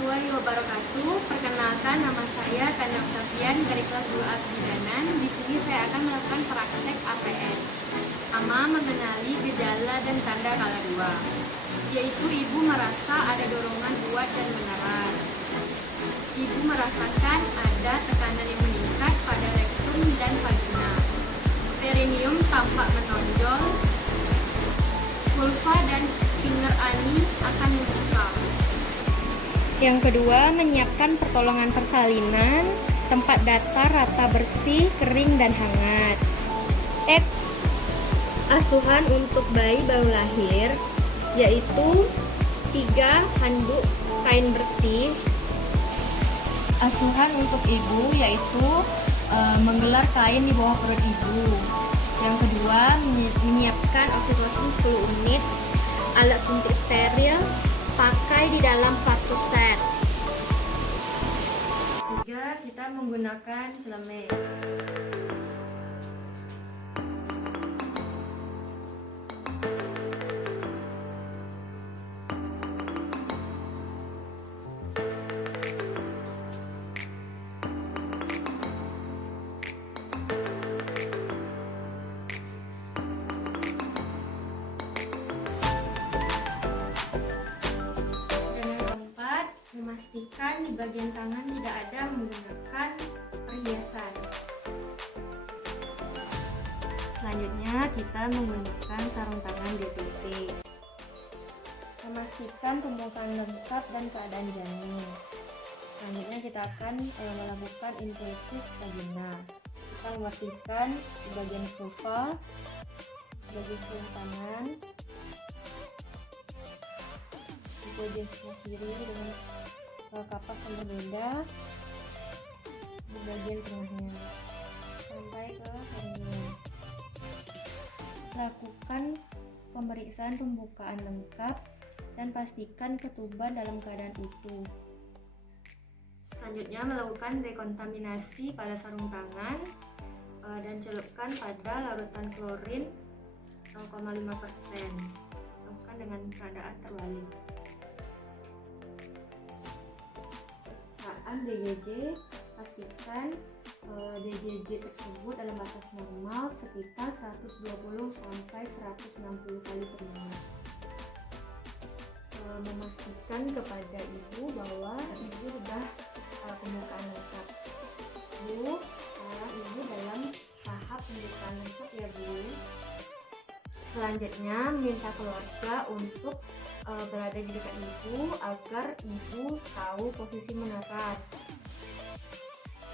warahmatullahi wabarakatuh. Perkenalkan, nama saya Tanda Oktavian dari kelas 2A Kebidanan. Di sini saya akan melakukan praktek APS. Pertama, mengenali gejala dan tanda kala 2, yaitu ibu merasa ada dorongan kuat dan meneras. Ibu merasakan ada tekanan yang meningkat pada rektum dan vagina. Perineum tampak menonjol. Vulva dan sphincter ani akan membuka. Yang kedua, menyiapkan pertolongan persalinan, tempat datar, rata, bersih, kering, dan hangat. Asuhan untuk bayi baru lahir, yaitu 3 handuk kain bersih. Asuhan untuk ibu, yaitu menggelar kain di bawah perut ibu. Yang kedua, menyiapkan oksitosin 10 unit, alat suntik steril, pakai di dalam 40 set. Ketiga, kita menggunakan celemek. Memastikan di bagian tangan tidak ada menggunakan perhiasan. Selanjutnya kita menggunakan sarung tangan DPT. Memastikan pembukaan lengkap dan keadaan janin. Selanjutnya kita akan melakukan infeksi vagina. Kita memastikan di bagian vulva, bagian sarung tangan, di bagian sebelah kiri dengan kapas yang berbeda di bagian tengahnya sampai ke perineum. Lakukan pemeriksaan pembukaan lengkap dan pastikan ketuban dalam keadaan utuh. Selanjutnya melakukan dekontaminasi pada sarung tangan dan celupkan pada larutan klorin 0,5%. Lakukan dengan keadaan terbalik. Saat DJJ, pastikan DJJ tersebut dalam batas normal sekitar 120 sampai 160 kali per menit. Memastikan kepada ibu bahwa ibu sudah pembukaan lengkap. Bu, sekarang ibu dalam tahap pembukaan lengkap ya Bu. Selanjutnya minta keluarga untuk berada di dekat ibu agar ibu tahu posisi meneras.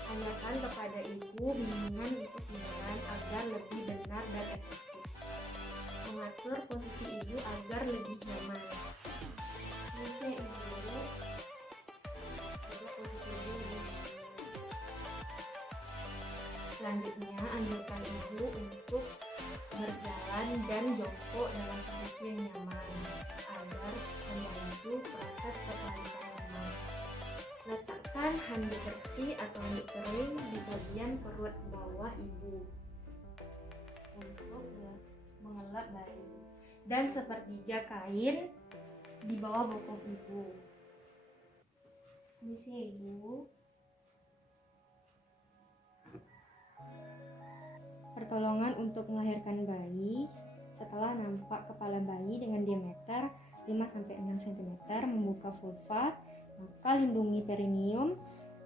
Tanyakan kepada ibu bimbingan untuk meneras agar lebih benar dan efektif. Mengatur posisi ibu agar lebih nyaman. Ini ibu dulu. Selanjutnya anjurkan ibu untuk berjalan dan jongkok dalam posisi yang nyaman agar membantu proses kepalitan lemak. Letakkan handuk bersih atau handuk kering di bagian perut bawah ibu untuk mengelap bayi dan sepertiga kain di bawah bokong ibu. Ini sih ibu. Pertolongan untuk melahirkan bayi. Setelah nampak kepala bayi dengan diameter 5-6 cm membuka vulva, maka lindungi perineum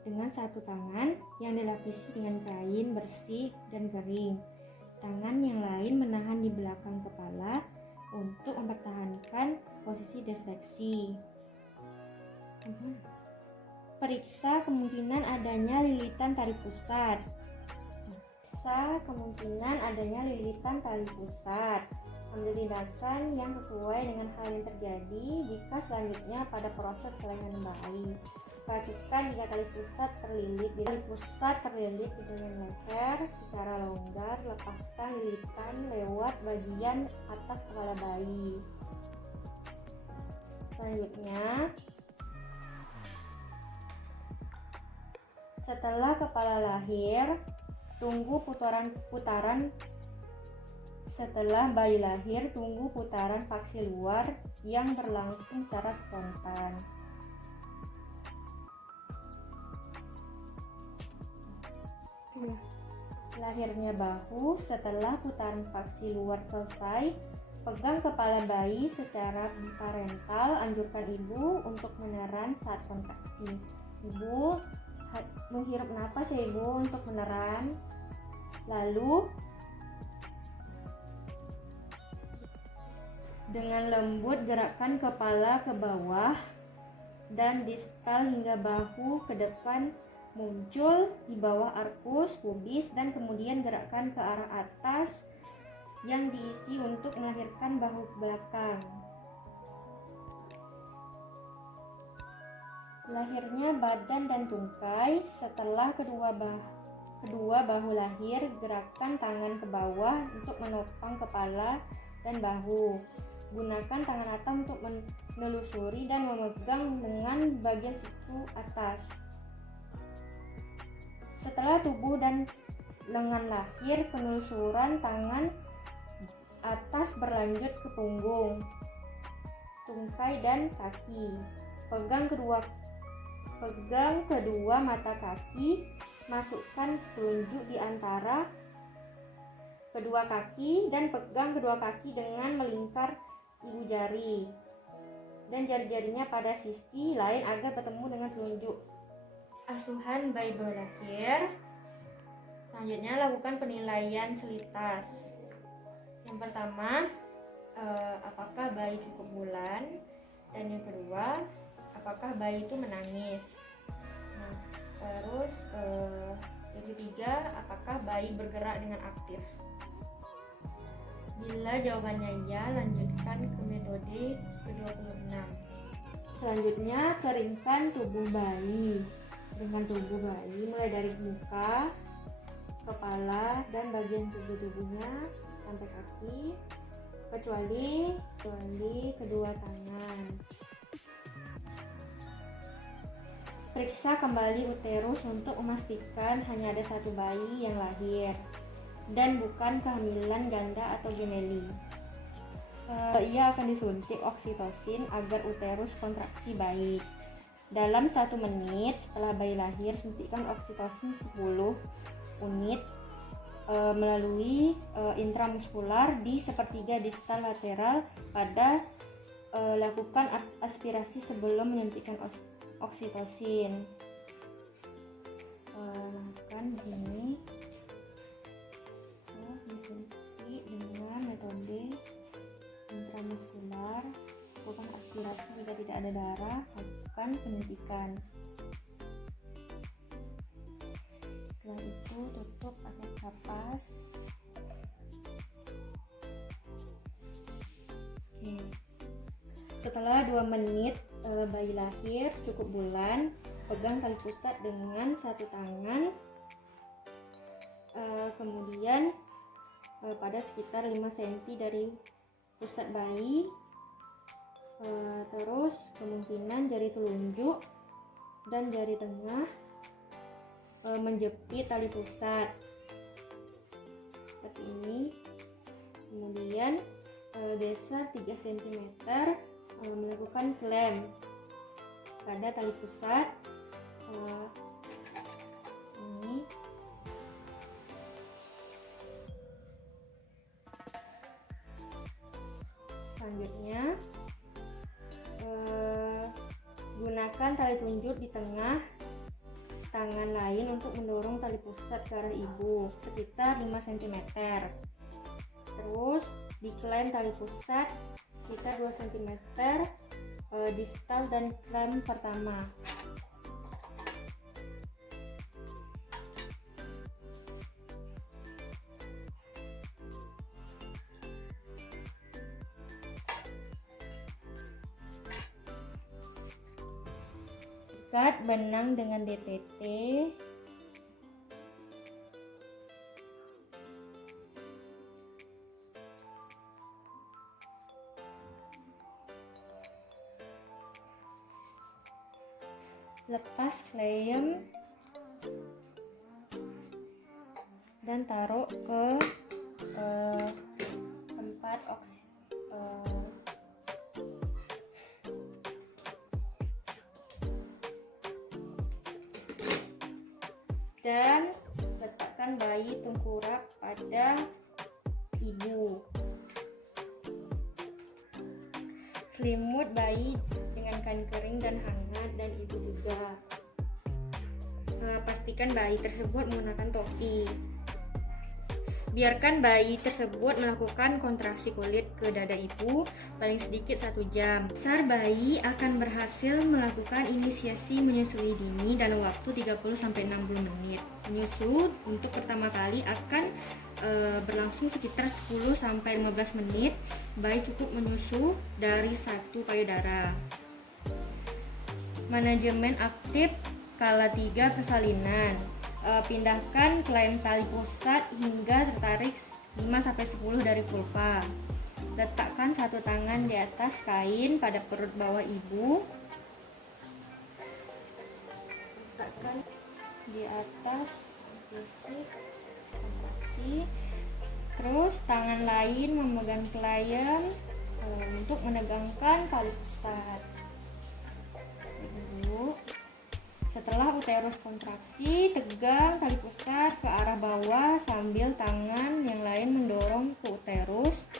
dengan satu tangan yang dilapisi dengan kain bersih dan kering. Tangan yang lain menahan di belakang kepala untuk mempertahankan posisi defleksi. Periksa kemungkinan adanya lilitan tali pusat. Tali pusat. Ambil tindakan yang sesuai dengan hal yang terjadi jika selanjutnya pada proses kelahiran bayi. Perhatikan jika tali pusat terlilit di bagian leher secara longgar, lepaskan lilitan lewat bagian atas kepala bayi. Selanjutnya, setelah kepala lahir, tunggu Setelah bayi lahir, tunggu putaran paksi luar yang berlangsung secara spontan. Lahirnya bahu. Setelah putaran vaksi luar selesai, pegang kepala bayi secara parental. Anjurkan ibu untuk meneran saat kontraksi. Ibu menghirup napas ya ibu untuk meneran. Lalu dengan lembut gerakkan kepala ke bawah dan distal hingga bahu ke depan muncul di bawah arkus pubis, dan kemudian gerakkan ke arah atas yang diisi untuk melahirkan bahu belakang. Lahirnya badan dan tungkai. Setelah kedua bahu lahir, gerakkan tangan ke bawah untuk menopang kepala dan bahu. Gunakan tangan atas untuk menelusuri dan memegang dengan bagian siku atas. Setelah tubuh dan lengan lahir, penelusuran tangan atas berlanjut ke punggung, tungkai dan kaki. Pegang kedua mata kaki, masukkan telunjuk di antara kedua kaki dan pegang kedua kaki dengan melingkar ibu jari dan jari-jarinya pada sisi lain agar bertemu dengan telunjuk. Asuhan bayi baru lahir. Selanjutnya lakukan penilaian selitas. Yang pertama, apakah bayi cukup bulan, dan yang kedua, apakah bayi itu menangis. Nah, terus yang ketiga, apakah bayi bergerak dengan aktif. Bila jawabannya ya, lanjutkan ke metode ke-26. Selanjutnya, keringkan tubuh bayi. Dengan tubuh bayi mulai dari muka, kepala, dan bagian tubuhnya sampai kaki, kecuali kedua tangan. Periksa kembali uterus untuk memastikan hanya ada satu bayi yang lahir dan bukan kehamilan ganda atau gemeli. Ia akan disuntik oksitosin agar uterus kontraksi baik. Dalam 1 menit setelah bayi lahir, suntikan oksitosin 10 unit melalui intramuskular di sepertiga distal lateral pada lakukan aspirasi sebelum menyuntikkan oksitosin. Lakukan begini, disuntik dengan metode intramuskular. Lakukan aspirasi jika tidak ada darah, lakukan penyuntikan. Setelah itu tutup pakai kapas. Oke. Setelah 2 menit bayi lahir cukup bulan, pegang tali pusat dengan satu tangan, kemudian pada sekitar 5 cm dari pusat bayi. Terus kemungkinan jari telunjuk dan jari tengah menjepit tali pusat seperti ini. Kemudian geser 3 cm, melakukan klem pada tali pusat ini. Selanjutnya gunakan tali tunjuk di tengah tangan lain untuk mendorong tali pusat ke arah ibu sekitar 5 cm. Terus diklem tali pusat sekitar 2 cm distal dan klem pertama. Ikat benang dengan DTT. Lepas klem dan taruh ke tempat dan letakkan biarkan bayi tengkurap pada ibu. Selimut bayi dengan kain kering dan hangat dan ibu juga. Pastikan bayi tersebut menggunakan topi. Biarkan bayi tersebut melakukan kontraksi kulit ke dada ibu paling sedikit 1 jam. Besar bayi akan berhasil melakukan inisiasi menyusui dini dalam waktu 30-60 menit. Menyusu untuk pertama kali akan berlangsung sekitar 10-15 menit. Bayi cukup menyusu dari 1 payudara. Manajemen aktif kala 3 persalinan. Pindahkan klaim tali pusat hingga tertarik 5-10 dari vulva. Letakkan 1 tangan di atas kain pada perut bawah ibu. Letakkan di atas sisi kontraksi. Terus tangan lain memegang klaim untuk menegangkan tali pusat. Dulu. Setelah uterus kontraksi, tegang tali pusat ke arah bawah sambil tangan yang lain mendorong ke uterus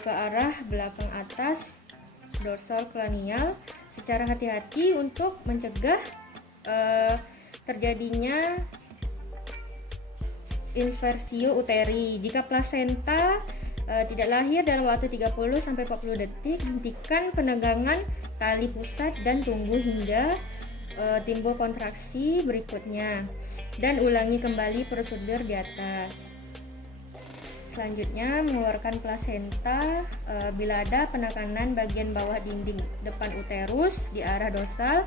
ke arah belakang atas dorsal cranial secara hati-hati untuk mencegah terjadinya inversio uteri. Jika plasenta tidak lahir dalam waktu 30-40 detik, hentikan penegangan tali pusat dan tunggu hingga timbul kontraksi berikutnya dan ulangi kembali prosedur di atas. Selanjutnya, mengeluarkan plasenta bila ada penekanan bagian bawah dinding depan uterus di arah dorsal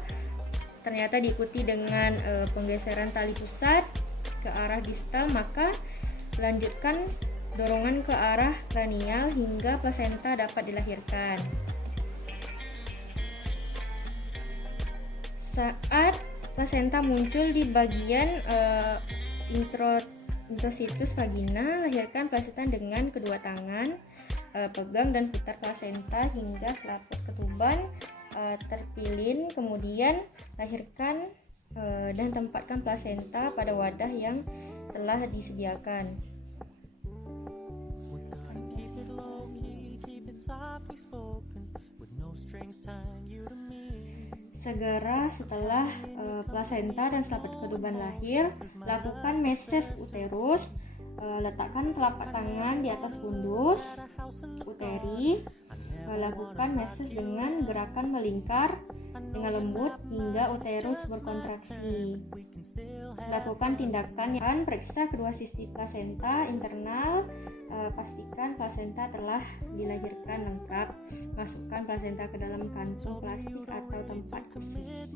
ternyata diikuti dengan penggeseran tali pusat ke arah distal, maka lanjutkan dorongan ke arah kranial hingga plasenta dapat dilahirkan. Saat plasenta muncul di bagian intrositus vagina, lahirkan plasenta dengan kedua tangan. Pegang dan putar plasenta hingga selaput ketuban terpilin, kemudian lahirkan dan tempatkan plasenta pada wadah yang telah disediakan. Segera setelah plasenta dan selaput ketuban lahir, lakukan meses uterus. Letakkan telapak tangan di atas fundus uteri. Lakukan meses dengan gerakan melingkar dengan lembut hingga uterus berkontraksi. Lakukan tindakan yang periksa kedua sisi plasenta internal. Pastikan plasenta telah dilahirkan lengkap. Masukkan plasenta ke dalam kantung plastik atau tempat khusus.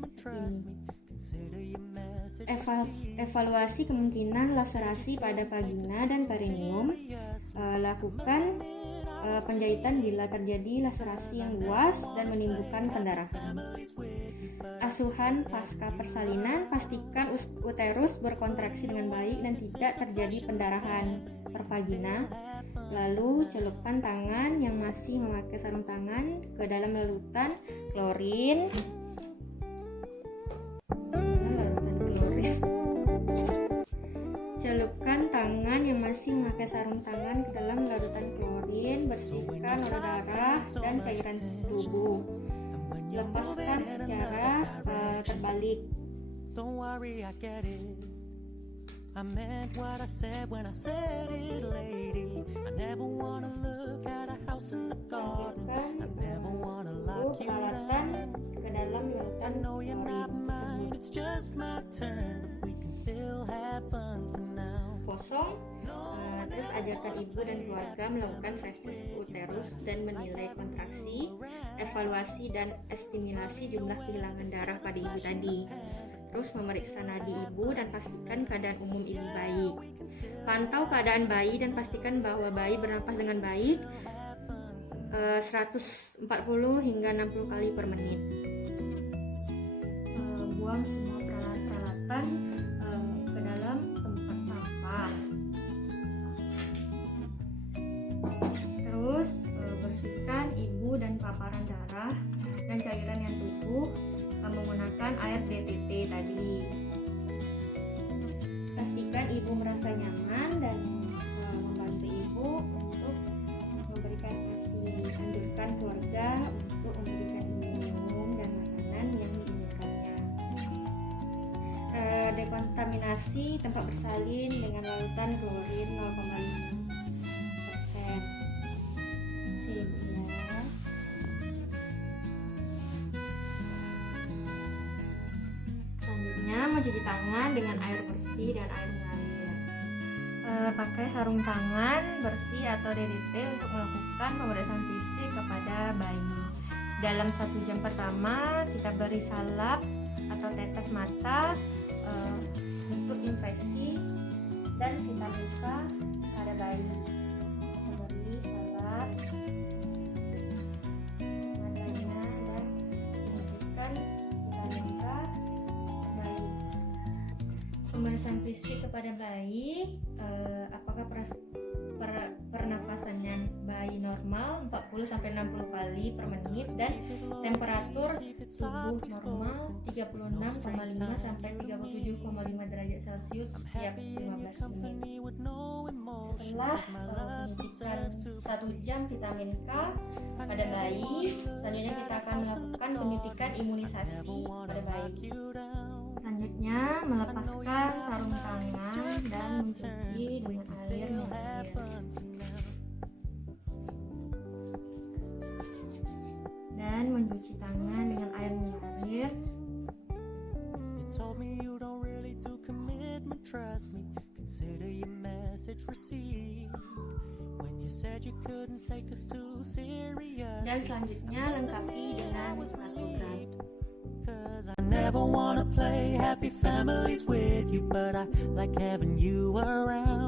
Evaluasi kemungkinan laserasi pada vagina dan perineum. Lakukan penjahitan bila terjadi laserasi yang luas dan menimbulkan pendarahan. Asuhan pasca persalinan, pastikan uterus berkontraksi dengan baik dan tidak terjadi pendarahan per vagina. Lalu celupkan tangan yang masih memakai sarung tangan ke dalam larutan klorin. Celupkan tangan yang masih memakai sarung tangan ke dalam larutan klorin, bersihkan darah dan cairan tubuh. Lepaskan secara terbalik. Don't worry, I get it. I meant what I said when I said it, lady. I never wanna look at a house in the garden. I never wanna lock you down. Ke dalam larutan I know you're not mine, it's just my turn. We can still have fun for now. Kosong. Terus ajarkan ibu dan keluarga melakukan fesis uterus dan menilai kontraksi, evaluasi dan estimasi jumlah kehilangan darah pada ibu tadi. Terus memeriksa nadi ibu dan pastikan keadaan umum ibu baik. Pantau keadaan bayi dan pastikan bahwa bayi bernapas dengan baik 140 hingga 60 kali per menit. Buang semua peralatan ke dalam tempat sampah. Terus bersihkan ibu dan paparan darah dan cairan yang tubuh menggunakan air DTT tadi. Pastikan ibu ibu merasa nyaman dan membantu ibu untuk memberikan ASI. Anjurkan keluarga untuk memberikan minum dan makanan yang diinginkannya. Dekontaminasi tempat bersalin dengan lautan klorin 0,5%. Ibu ya. Selanjutnya mencuci tangan dengan air bersih dan air mengalir. Pakai sarung tangan bersih atau DDT untuk melakukan pemeriksaan fisik kepada bayi. Dalam 1 jam pertama kita beri salep atau tetes mata untuk infeksi dan vitamin K pada bayi. Kita beri salep matanya dan memberikan vitamin K bayi. Pemeriksaan fisik kepada bayi, apakah pernafasannya bayi normal 40-60 kali per menit dan temperatur tubuh normal 36,5 sampai 37,5 derajat Celcius setiap 15 menit. Setelah penyuntikan 1 jam vitamin K pada bayi, selanjutnya kita akan melakukan penyuntikan imunisasi pada bayi. Selanjutnya melepaskan sarung tangan dan mencuci dengan air mengalir. Dan mencuci tangan dengan air mengalir. You told me you don't really do commitment, trust me. Consider your message received. When you said you couldn't take us too serious. Dan selanjutnya lengkapi dengan matogram. Cause I never wanna play happy families with you, but I like having you around.